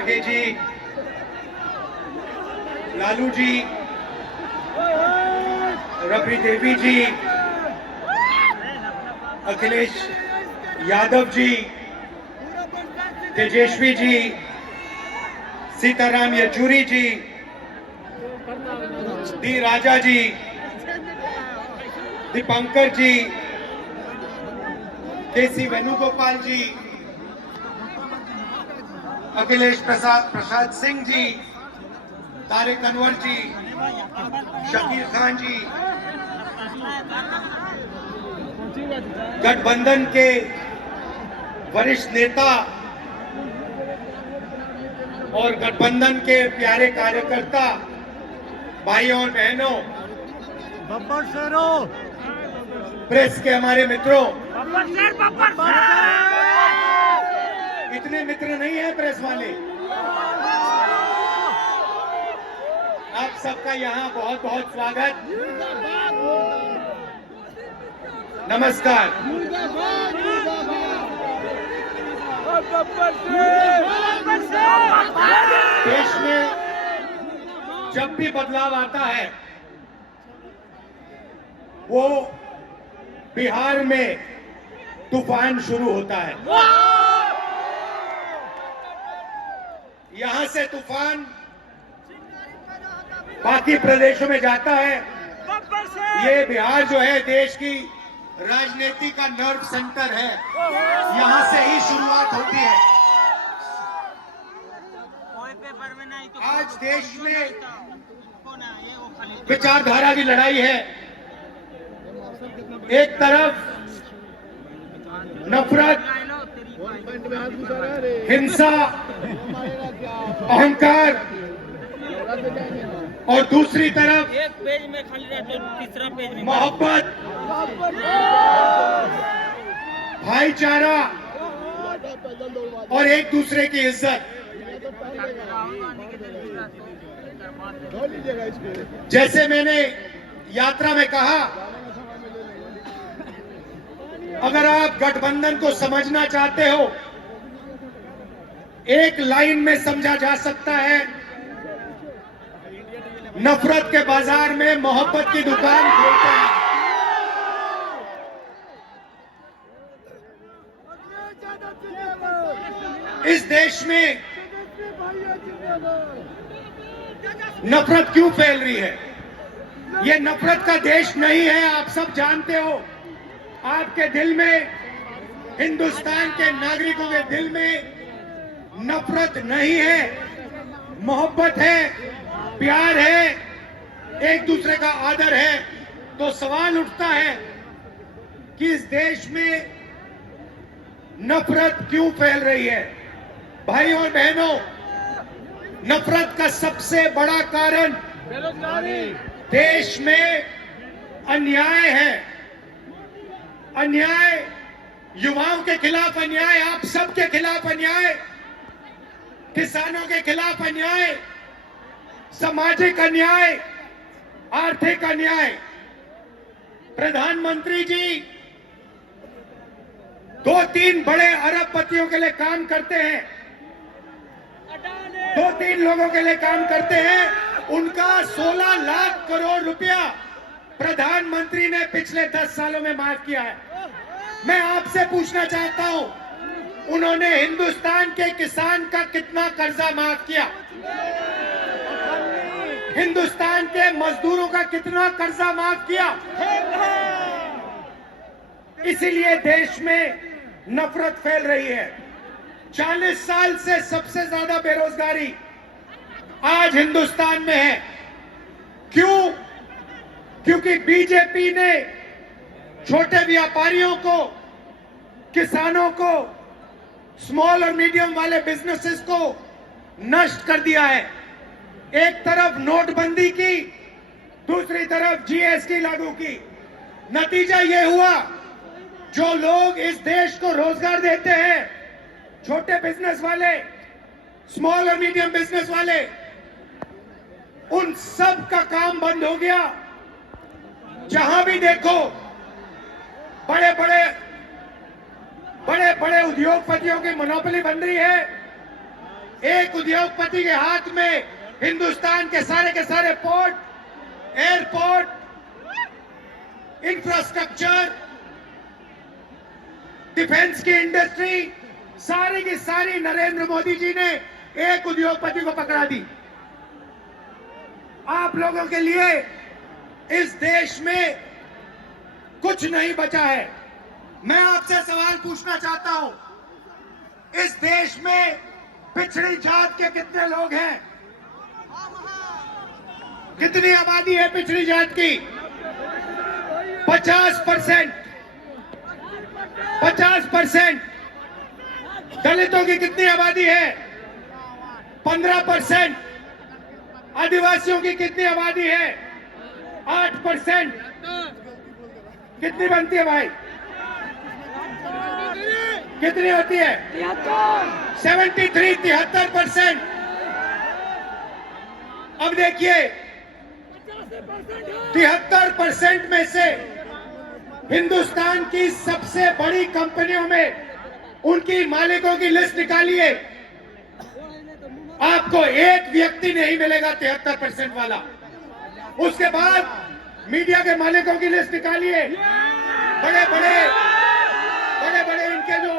खड़गे जी, लालू जी, रवि देवी जी, अखिलेश यादव जी, तेजस्वी जी, सीताराम येचुरी जी, डी राजा जी, दीपंकर जी, केसी वेणुगोपाल जी, अखिलेश प्रसाद सिंह जी, तारिक अनवर जी, शकीर खान जी, गठबंधन के वरिष्ठ नेता और गठबंधन के प्यारे कार्यकर्ता भाइयों और बहनों, प्रेस के हमारे मित्रों, इतने मित्र नहीं है प्रेस वाले। आप सबका यहाँ बहुत बहुत स्वागत, नमस्कार। देश में जब भी बदलाव आता है वो बिहार में तूफान शुरू होता है। यहां से तूफान बाकी प्रदेशों में जाता है। ये बिहार जो है देश की राजनीति का नर्व सेंटर है, यहां से ही शुरुआत होती है। आज देश में विचारधारा की लड़ाई है। एक तरफ नफरत, हिंसा, अहंकार और दूसरी तरफ एक पेज में खाली रहता है, तीसरा पेज में मोहब्बत, भाईचारा और एक दूसरे की इज्जत। जैसे मैंने यात्रा में कहा, अगर आप गठबंधन को समझना चाहते हो, एक लाइन में समझा जा सकता है, नफरत के बाजार में मोहब्बत की दुकान खोलते हैं। इस देश में नफरत क्यों फैल रही है? ये नफरत का देश नहीं है, आप सब जानते हो। आपके दिल में, हिंदुस्तान के नागरिकों के दिल में नफरत नहीं है, मोहब्बत है, प्यार है, एक दूसरे का आदर है। तो सवाल उठता है कि इस देश में नफरत क्यों फैल रही है? भाई और बहनों, नफरत का सबसे बड़ा कारण बेरोजगारी, देश में अन्याय है। अन्याय, युवाओं के खिलाफ अन्याय, आप सबके खिलाफ अन्याय, किसानों के खिलाफ अन्याय, सामाजिक अन्याय, आर्थिक अन्याय। प्रधानमंत्री जी 2-3 बड़े अरबपतियों के लिए काम करते हैं, 2-3 लोगों के लिए काम करते हैं। उनका 16 लाख करोड़ रुपया प्रधानमंत्री ने पिछले 10 सालों में माफ किया है। मैं आपसे पूछना चाहता हूं, उन्होंने हिंदुस्तान के किसान का कितना कर्जा माफ किया? हिंदुस्तान के मजदूरों का कितना कर्जा माफ किया? इसीलिए देश में नफरत फैल रही है। 40 साल से सबसे ज्यादा बेरोजगारी आज हिंदुस्तान में है। क्यों? क्योंकि बीजेपी ने छोटे व्यापारियों को, किसानों को, स्मॉल और मीडियम वाले बिजनेसेस को नष्ट कर दिया है। एक तरफ नोटबंदी की, दूसरी तरफ जीएसटी लागू की। नतीजा ये हुआ, जो लोग इस देश को रोजगार देते हैं, छोटे बिजनेस वाले, स्मॉल और मीडियम बिजनेस वाले, उन सब का काम बंद हो गया। जहां भी देखो बड़े बड़े उद्योगपतियों की मोनोपोली बन रही है। एक उद्योगपति के हाथ में हिंदुस्तान के सारे पोर्ट, एयरपोर्ट, इंफ्रास्ट्रक्चर, डिफेंस की इंडस्ट्री, सारी की सारी नरेंद्र मोदी जी ने एक उद्योगपति को पकड़ा दी। आप लोगों के लिए इस देश में कुछ नहीं बचा है। मैं आपसे सवाल पूछना चाहता हूं, इस देश में पिछड़ी जात के कितने लोग हैं? कितनी आबादी है पिछड़ी जात की? 50%। 50%। दलितों की कितनी आबादी है? 15%। आदिवासियों की कितनी आबादी है? 8%। कितनी बनती है भाई? कितनी होती है? 73% अब देखिए 73% में से हिंदुस्तान की सबसे बड़ी कंपनियों में उनकी मालिकों की लिस्ट निकालिए, आपको एक व्यक्ति नहीं मिलेगा 73% वाला। उसके बाद मीडिया के मालिकों की लिस्ट निकालिए, बड़े बड़े इनके जो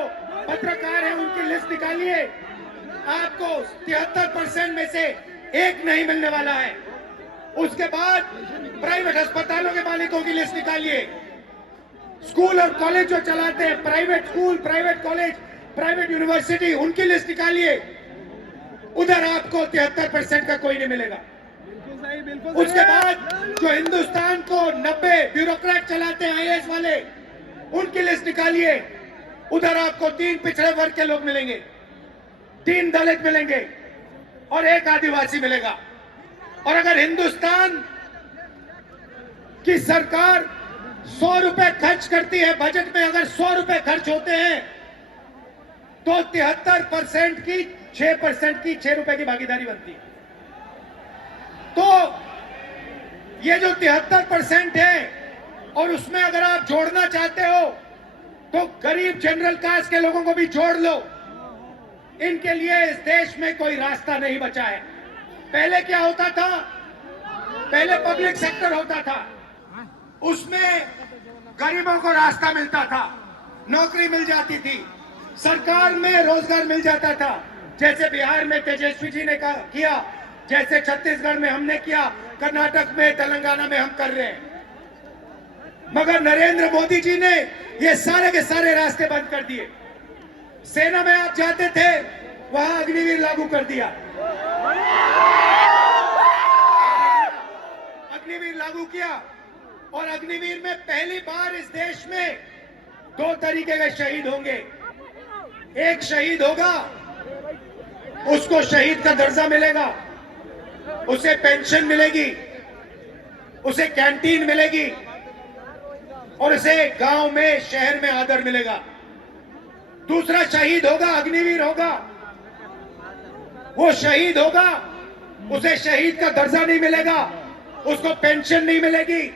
पत्रकार हैं उनकी लिस्ट निकालिए, आपको 73% में से एक नहीं मिलने वाला है। उसके बाद प्राइवेट अस्पतालों के मालिकों की लिस्ट निकालिए, स्कूल और कॉलेज जो चलाते हैं, private school, private college, private university, उनकी लिस्ट निकालिए, उधर आपको 73% का कोई नहीं मिलेगा। उसके बाद जो हिंदुस्तान को 90 ब्यूरोक्रेट चलाते हैं, आईएएस वाले, उनकी लिस्ट निकालिए, उधर आपको 3 पिछड़े वर्ग के लोग मिलेंगे, 3 दलित मिलेंगे और 1 आदिवासी मिलेगा। और अगर हिंदुस्तान की सरकार 100 रुपए खर्च करती है, बजट में अगर 100 रुपए खर्च होते हैं तो 73% की 6% की 6 रुपए की भागीदारी बनती है। तो ये जो 73% है और उसमें अगर आप जोड़ना चाहते हो तो गरीब जनरल कास्ट के लोगों को भी जोड़ लो। इनके लिए इस देश में कोई रास्ता नहीं बचा है। पहले क्या होता था? पहले पब्लिक सेक्टर होता था, उसमें गरीबों को रास्ता मिलता था, नौकरी मिल जाती थी, सरकार में रोजगार मिल जाता था, जैसे बिहार में तेजस्वी जी ने किया, जैसे छत्तीसगढ़ में हमने किया, कर्नाटक में, तेलंगाना में हम कर रहे हैं। मगर नरेंद्र मोदी जी ने ये सारे के सारे रास्ते बंद कर दिए। सेना में आप जाते थे, वहां अग्निवीर लागू कर दिया, अग्निवीर लागू किया। और अग्निवीर में पहली बार इस देश में 2 तरीके के शहीद होंगे। एक शहीद होगा, उसको शहीद का दर्जा मिलेगा, उसे पेंशन मिलेगी, उसे कैंटीन मिलेगी और उसे गांव में, शहर में आदर मिलेगा। दूसरा शहीद होगा, अग्निवीर होगा, वो शहीद होगा, उसे शहीद का दर्जा नहीं मिलेगा, उसको पेंशन नहीं मिलेगी,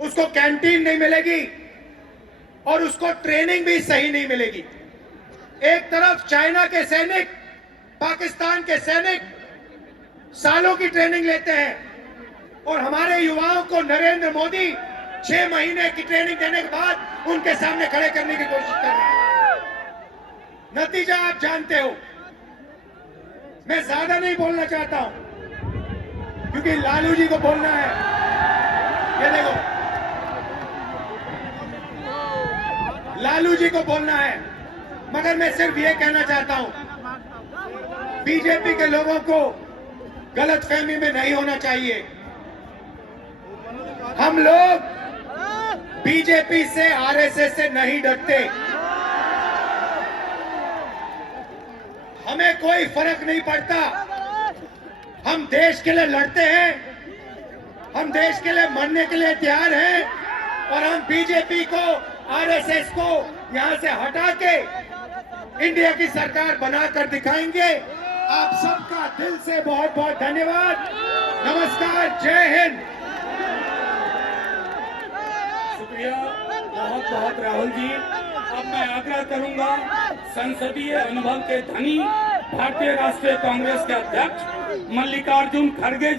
उसको कैंटीन नहीं मिलेगी और उसको ट्रेनिंग भी सही नहीं मिलेगी। एक तरफ चाइना के सैनिक, पाकिस्तान के सैनिक सालों की ट्रेनिंग लेते हैं और हमारे युवाओं को नरेंद्र मोदी 6 महीने की ट्रेनिंग देने के बाद उनके सामने खड़े करने की कोशिश कर रहे हैं। नतीजा आप जानते हो। मैं ज्यादा नहीं बोलना चाहता हूं क्योंकि लालू जी को बोलना है। ये देखो, लालू जी को बोलना है, मगर मैं सिर्फ ये कहना चाहता हूं, बीजेपी के लोगों को गलतफहमी में नहीं होना चाहिए। हम लोग बीजेपी से, आरएसएस से नहीं डरते। हमें कोई फर्क नहीं पड़ता। हम देश के लिए लड़ते हैं, हम देश के लिए मरने के लिए तैयार हैं और हम बीजेपी को, आरएसएस को यहां से हटा के इंडिया की सरकार बनाकर दिखाएंगे। आप सबका दिल से बहुत बहुत धन्यवाद। नमस्कार, जय हिंद। शुक्रिया बहुत बहुत राहुल जी। अब मैं आग्रह करूंगा संसदीय अनुभव के धनी भारतीय राष्ट्रीय कांग्रेस के अध्यक्ष मल्लिकार्जुन खड़गे